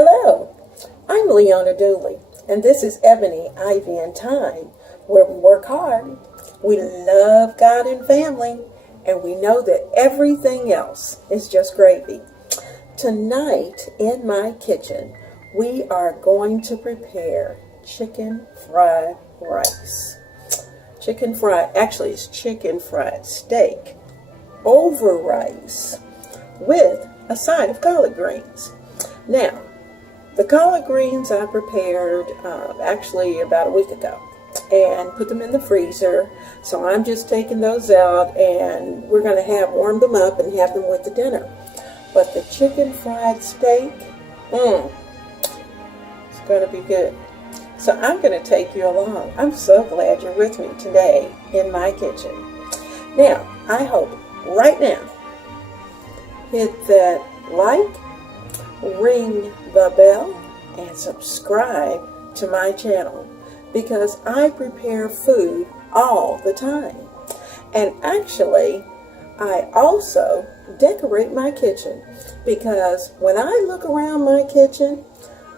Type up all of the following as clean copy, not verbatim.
Hello, I'm Leona Dooley, and this is Ebony, Ivy, and Thyme, where we work hard, we love God and family, and we know that everything else is just gravy. Tonight, in my kitchen, we are going to prepare chicken fried rice. Actually it's chicken fried steak over rice with a side of collard greens. Now, the collard greens I prepared actually about a week ago and put them in the freezer. So I'm just taking those out and we're going to warm them up and have them with the dinner. But the chicken fried steak, it's going to be good. So I'm going to take you along. I'm so glad you're with me today in my kitchen. Now, I hope right now, hit that like, ring the bell, and subscribe to my channel because I prepare food all the time. And actually, I also decorate my kitchen because when I look around my kitchen,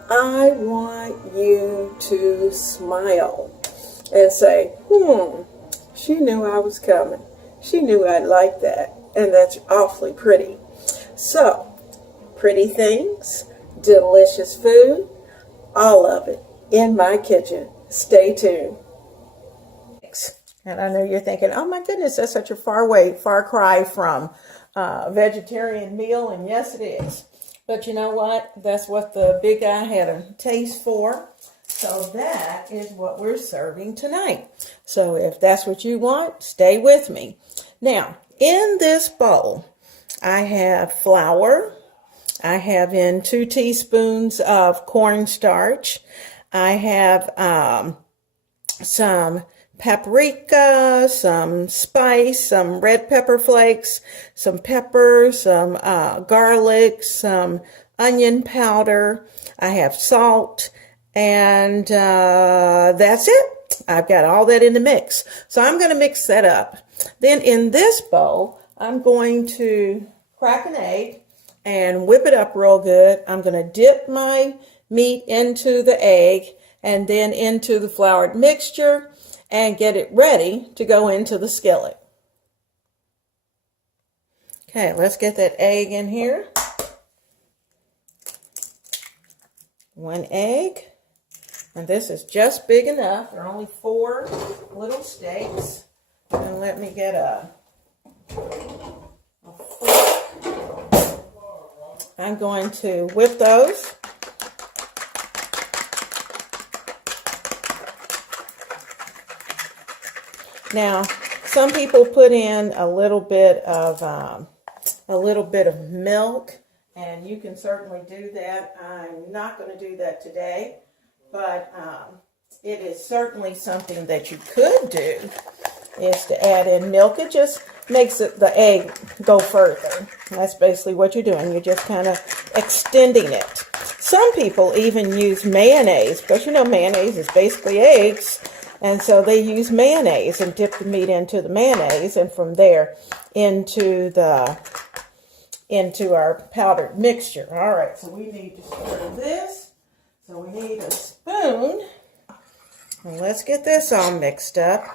I want you to smile and say, she knew I was coming. She knew I'd like that. And that's awfully pretty. So, pretty things, delicious food, all of it in my kitchen. Stay tuned. And I know you're thinking, oh my goodness, that's such a far cry from a vegetarian meal. And yes, it is. But you know what? That's what the big guy had a taste for. So that is what we're serving tonight. So if that's what you want, stay with me. Now, in this bowl, I have flour. I have in 2 teaspoons of cornstarch. I have some paprika, some spice, some red pepper flakes, some pepper, some garlic, some onion powder. I have salt, and that's it. I've got all that in the mix. So I'm going to mix that up. Then in this bowl, I'm going to crack an egg and whip it up real good. I'm going to dip my meat into the egg and then into the floured mixture and get it ready to go into the skillet. Okay, let's get that egg in here. 1 egg. And this is just big enough. There are only 4 little steaks. And let me get a fork. I'm going to whip those. Now, some people put in a little bit of milk, and you can certainly do that. I'm not going to do that today, but it is certainly something that you could do, is to add in milk. It just makes the egg go further. That's basically what you're doing. You're just kind of extending it. Some people even use mayonnaise, because you know mayonnaise is basically eggs. And so they use mayonnaise and dip the meat into the mayonnaise, and from there into our powdered mixture. All right, so we need to stir this. So we need a spoon. And let's get this all mixed up,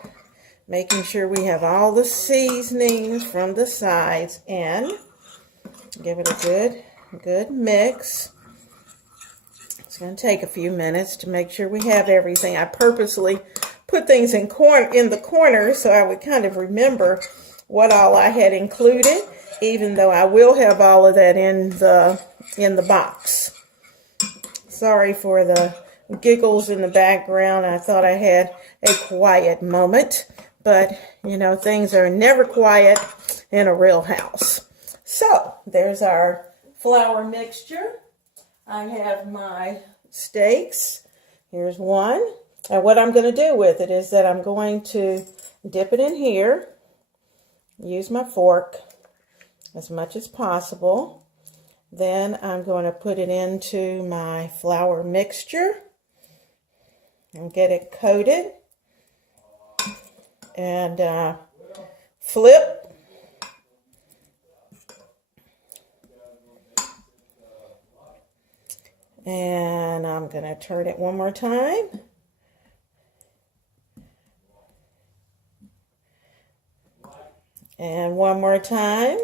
making sure we have all the seasonings from the sides in. Give it a good mix. It's going to take a few minutes to make sure we have everything. I purposely put things in the corners so I would kind of remember what all I had included, even though I will have all of that in the box. Sorry for the giggles in the background. I thought I had a quiet moment, but you know, things are never quiet in a real house. So there's our flour mixture. I have my steaks. Here's one. And what I'm going to do with it is that I'm going to dip it in here, use my fork as much as possible. Then I'm going to put it into my flour mixture and get it coated and flip. And I'm going to turn it one more time. And one more time.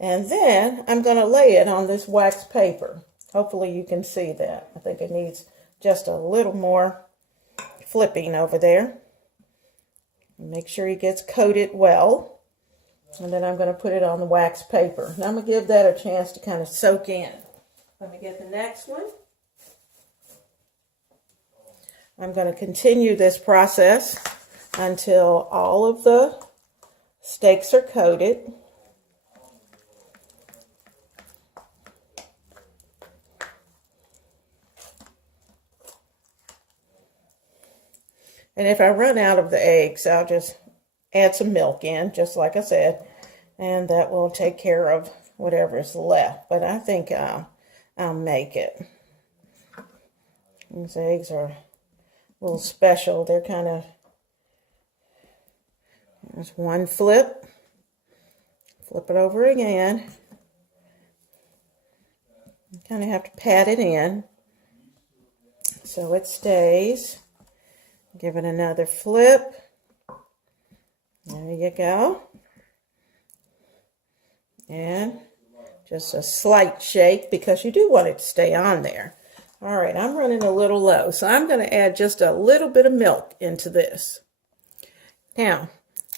And then I'm going to lay it on this wax paper. Hopefully you can see that. I think it needs just a little more flipping over there. Make sure it gets coated well. And then I'm going to put it on the wax paper. Now I'm going to give that a chance to kind of soak in. Let me get the next one. I'm going to continue this process until all of the steaks are coated. And if I run out of the eggs, I'll just add some milk in, just like I said, and that will take care of whatever's left. But I think I'll make it. These eggs are a little special. They're kind of, there's one flip. Flip it over again. You kind of have to pat it in so it stays. Give it another flip. There you go. And just a slight shake because you do want it to stay on there. All right, I'm running a little low, so I'm going to add just a little bit of milk into this. Now,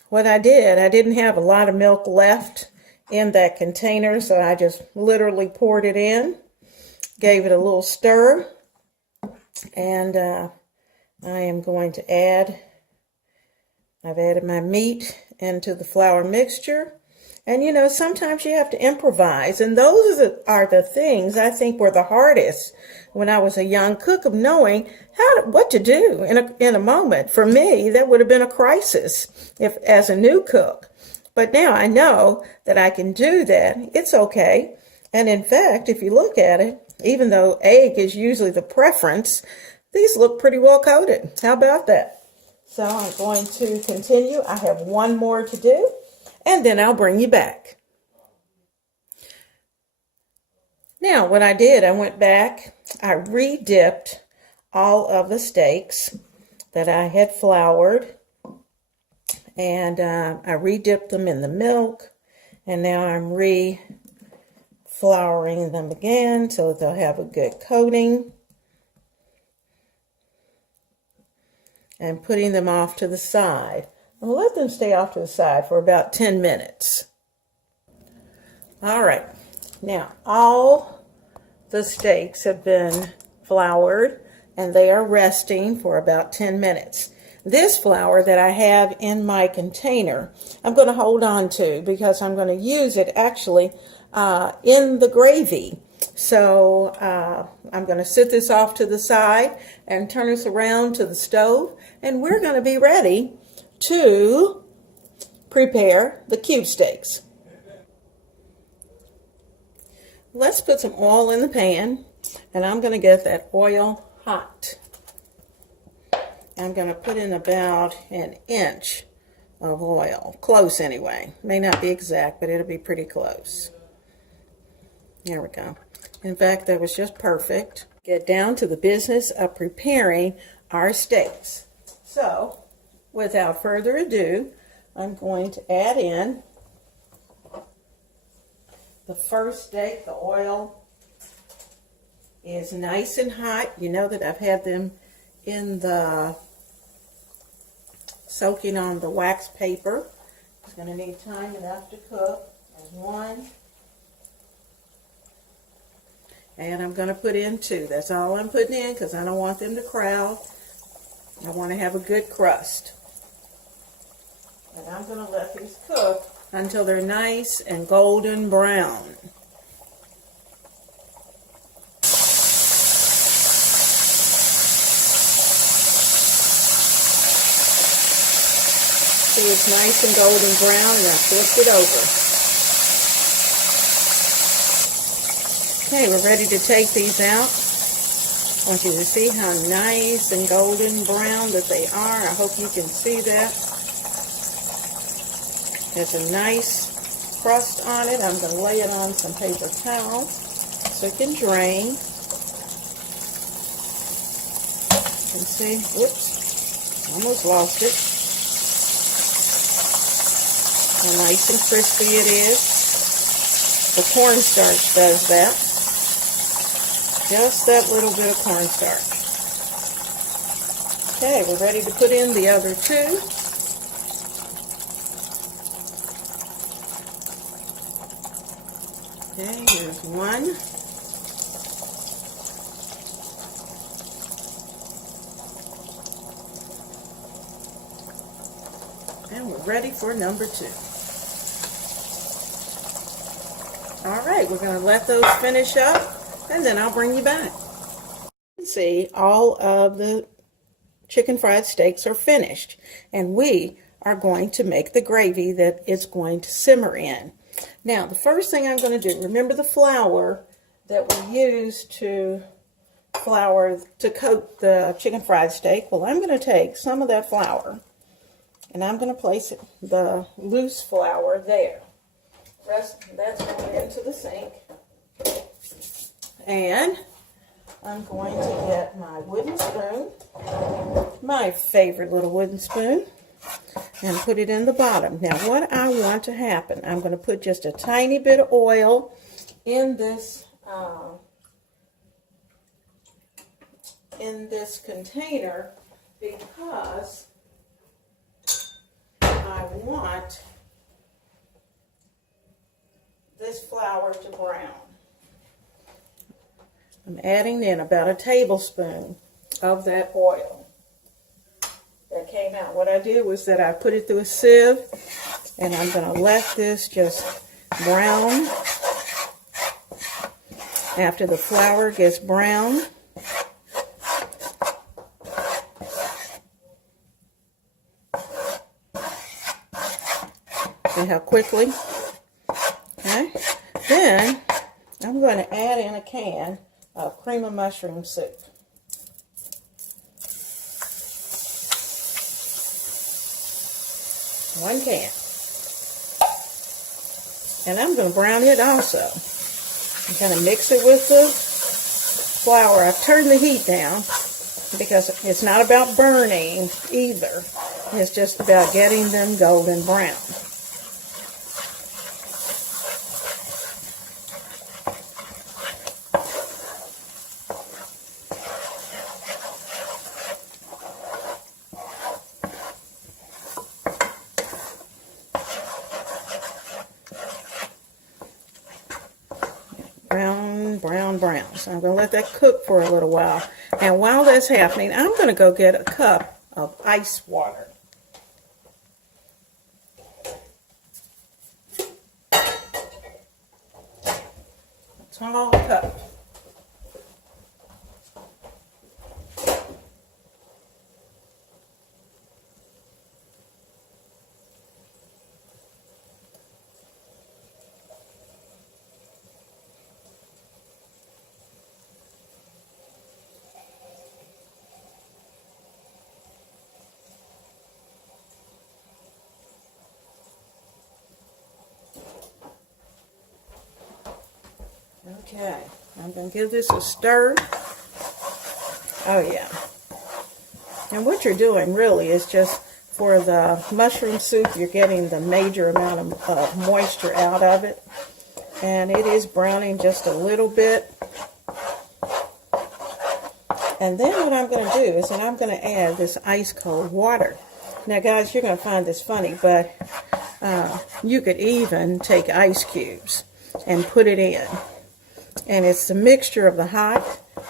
what I didn't have a lot of milk left in that container, so I just literally poured it in, gave it a little stir, and I am going to I've added my meat into the flour mixture. And you know, sometimes you have to improvise. And those are the things I think were the hardest when I was a young cook, of knowing what to do in a moment. For me, that would have been a crisis as a new cook. But now I know that I can do that. It's okay. And in fact, if you look at it, even though egg is usually the preference, these look pretty well coated. How about that? So I'm going to continue. I have one more to do, and then I'll bring you back. Now, what I did, I went back, I re-dipped all of the steaks that I had floured, and I re-dipped them in the milk, and now I'm re-flouring them again so that they'll have a good coating. And putting them off to the side. I'll let them stay off to the side for about 10 minutes. All right. Now, all the steaks have been floured, and they are resting for about 10 minutes. This flour that I have in my container, I'm going to hold on to because I'm going to use it actually in the gravy. So I'm going to sit this off to the side and turn this around to the stove, and we're going to be ready to prepare the cube steaks. Let's put some oil in the pan, and I'm going to get that oil hot. I'm going to put in about an inch of oil, close anyway. May not be exact, but it'll be pretty close. There we go. In fact, that was just perfect. Get down to the business of preparing our steaks. So, without further ado, I'm going to add in the first steak. The oil is nice and hot. You know that I've had them in the soaking on the wax paper. It's going to need time enough to cook. There's one. And I'm going to put in 2. That's all I'm putting in because I don't want them to crowd. I want to have a good crust. And I'm going to let these cook until they're nice and golden brown. See, it's nice and golden brown, and I flipped it over. Okay, we're ready to take these out. I want you to see how nice and golden brown that they are. I hope you can see that. There's a nice crust on it. I'm going to lay it on some paper towel. so it can drain. You can see, whoops, almost lost it. How nice and crispy it is. The cornstarch does that. Just that little bit of cornstarch. Okay, we're ready to put in the other two. Okay, here's one. And we're ready for number two. All right, we're going to let those finish up, and then I'll bring you back. See, all of the chicken fried steaks are finished, and we are going to make the gravy that it's going to simmer in. Now, the first thing I'm going to do, remember the flour that we used to coat the chicken fried steak? Well, I'm going to take some of that flour, and I'm going to place the loose flour there. Rest, that's going into the sink. And I'm going to get my wooden spoon, my favorite little wooden spoon, and put it in the bottom. Now, what I want to happen, I'm going to put just a tiny bit of oil in this container, because I want this flour to brown. I'm adding in about a tablespoon of that oil that came out. What I did was that I put it through a sieve, and I'm going to let this just brown. After the flour gets brown, see how quickly? Okay. Then I'm going to add in a can of cream of mushroom soup. One can. And I'm going to brown it also. I'm going to mix it with the flour. I've turned the heat down because it's not about burning either. It's just about getting them golden brown. Brown. So I'm going to let that cook for a little while. And while that's happening, I'm going to go get a cup of ice water. A tall cup. Okay, I'm going to give this a stir. Oh yeah. And what you're doing really is just for the mushroom soup, you're getting the major amount of moisture out of it. And it is browning just a little bit. And then what I'm going to do is that I'm going to add this ice cold water. Now guys, you're going to find this funny, but you could even take ice cubes and put it in. And it's the mixture of the hot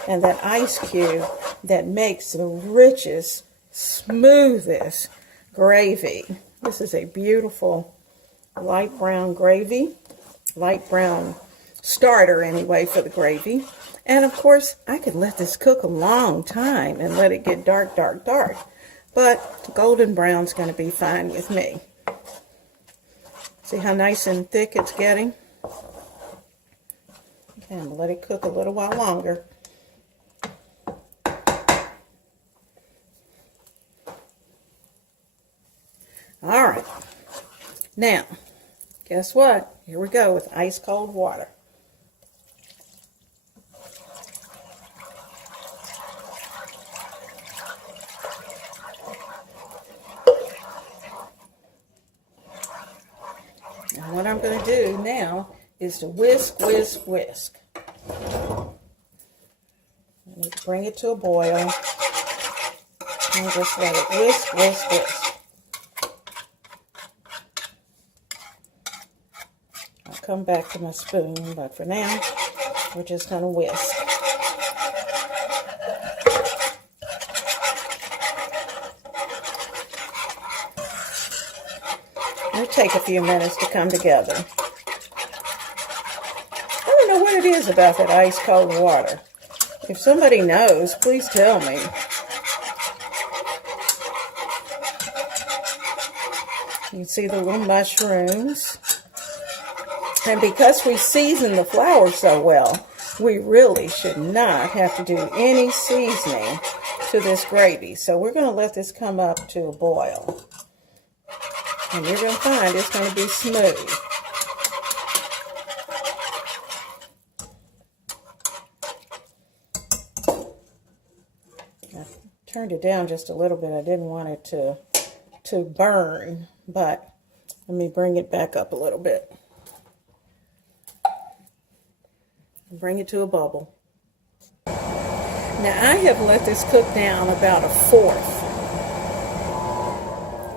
and that ice cube that makes the richest, smoothest gravy. This is a beautiful light brown gravy, light brown starter anyway for the gravy. And of course, I could let this cook a long time and let it get dark, dark, dark. But golden brown's going to be fine with me. See how nice and thick it's getting? Okay, I'm going to let it cook a little while longer. All right. Now, guess what? Here we go with ice cold water. what I'm going to do now is to whisk, whisk, whisk. I need to bring it to a boil and just let it whisk, whisk, whisk. I'll come back to my spoon, but for now, we're just going to whisk. It'll take a few minutes to come together. I don't know what it is about that ice cold water. If somebody knows, please tell me. You can see the little mushrooms. And because we season the flour so well, we really should not have to do any seasoning to this gravy. So we're going to let this come up to a boil. And you're going to find it's going to be smooth. I turned it down just a little bit. I didn't want it to burn, but let me bring it back up a little bit. Bring it to a bubble. Now I have let this cook down about a fourth.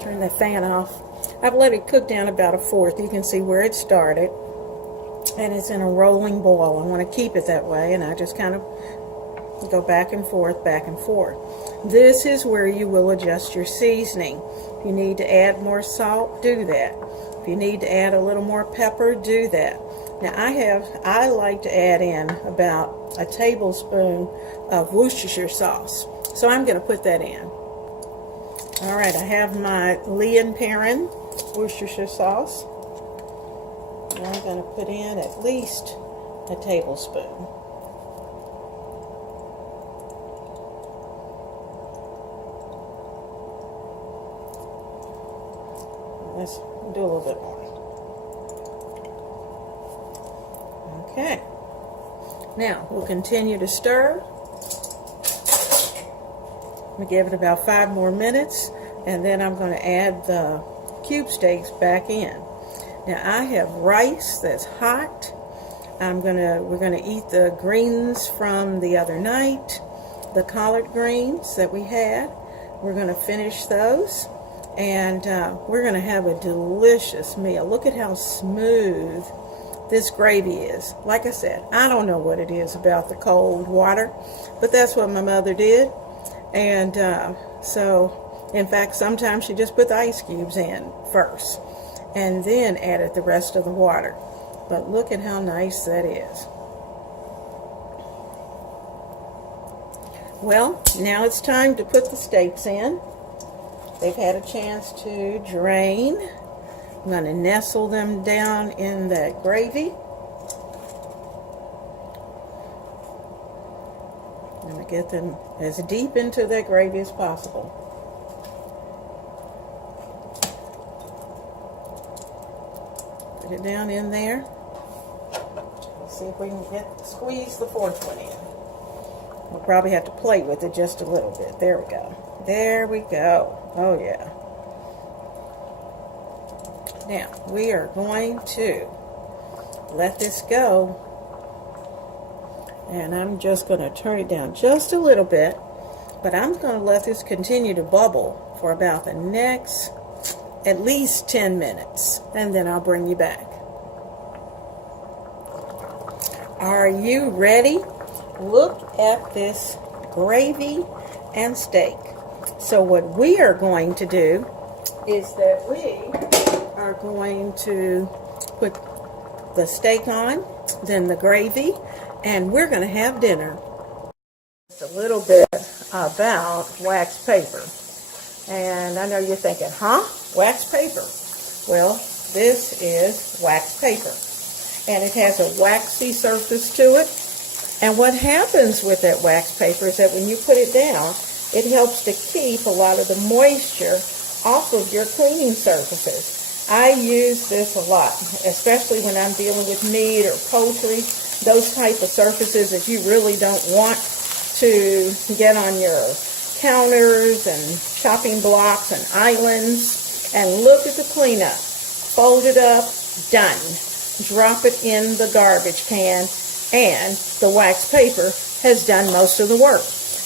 Turn the fan off. I've let it cook down about a fourth. You can see where it started. And it's in a rolling boil. I want to keep it that way, and I just kind of go back and forth, back and forth. This is where you will adjust your seasoning. If you need to add more salt, do that. If you need to add a little more pepper, do that. Now I like to add in about a tablespoon of Worcestershire sauce. So I'm going to put that in. All right, I have my Leona Dooley Worcestershire sauce. And I'm going to put in at least a tablespoon. Let's do a little bit more. Okay. Now, we'll continue to stir. I'm going to give it about 5 more minutes, and then I'm going to add the cube steaks back in. Now, I have rice that's hot. We're going to eat the greens from the other night, the collard greens that we had. We're going to finish those, and we're going to have a delicious meal. Look at how smooth this gravy is. Like I said, I don't know what it is about the cold water, but that's what my mother did. And so, in fact, sometimes she just put the ice cubes in first and then added the rest of the water. But look at how nice that is. Well, now it's time to put the steaks in. They've had a chance to drain. I'm going to nestle them down in that gravy. I'm going to get them as deep into that gravy as possible. Put it down in there. Let's see if we can squeeze the fourth one in. We'll probably have to play with it just a little bit. There we go. There we go. Oh, yeah. Now, we are going to let this go. And I'm just going to turn it down just a little bit. But I'm going to let this continue to bubble for about the next at least 10 minutes. And then I'll bring you back. Are you ready? Look at this gravy and steak. So what we are going to do is that we are going to put the steak on, then the gravy, and we're going to have dinner. Just a little bit about wax paper. And I know you're thinking, huh? Wax paper? Well, this is wax paper. And it has a waxy surface to it. And what happens with that wax paper is that when you put it down, it helps to keep a lot of the moisture off of your cleaning surfaces. I use this a lot, especially when I'm dealing with meat or poultry, those type of surfaces that you really don't want to get on your counters and chopping blocks and islands. And look at the cleanup. Fold it up, Done. Drop it in the garbage can, and the wax paper has done most of the work.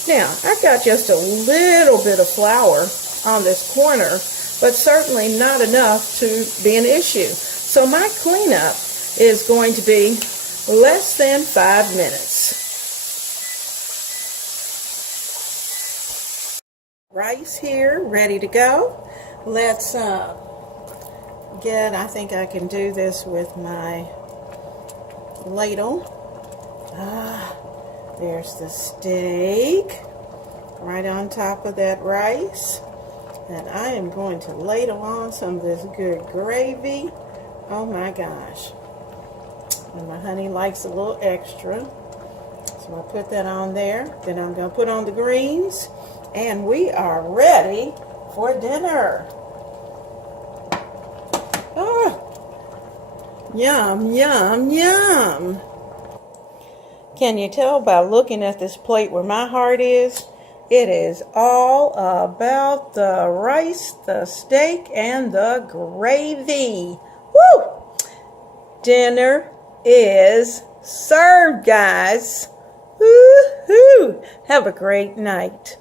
Now, I've got just a little bit of flour on this corner, but certainly not enough to be an issue. So my cleanup is going to be less than 5 minutes. Rice here, ready to go. Let's I think I can do this with my ladle. There's the steak right on top of that rice. And I am going to ladle on some of this good gravy. Oh my gosh. And my honey likes a little extra. So I'll put that on there. Then I'm going to put on the greens. And we are ready for dinner. Oh, yum, yum, yum. Can you tell by looking at this plate where my heart is? It is all about the rice, the steak, and the gravy. Woo! Dinner is served, guys. Woo-hoo! Have a great night.